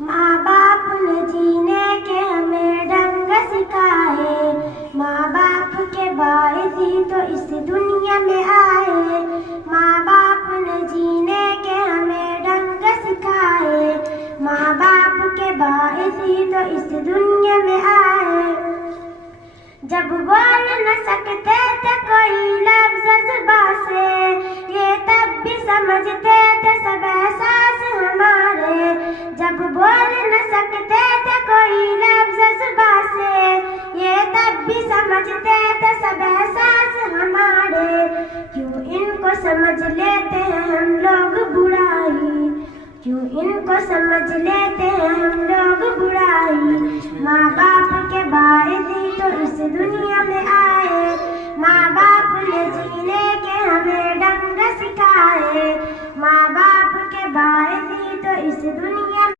माँ बाप ने जीने के हमें ढंग सिखाए, माँ बाप के बायस ही तो इस दुनिया में आए। माँ बाप ने जीने के हमें ढंग सिखाए, माँ बाप के बायस ही तो इस दुनिया में आए। जब बोल न सकते थे कोई लफ्ज़ ज़ुबां से, ये तब भी समझते थे सब एहसास हमारे। जब बोल न सकते थे कोई लफ्ज़ ज़ुबां से, ये तब भी समझते थे सब एहसास हमारे। क्यों इनको समझ लेते हैं हम लोग बुराई, क्यों इनको समझ लेते हैं हम लोग बुराई। माँ बाप के बायस ही तो इस दुनिया में आए, माँ बाप ने जीने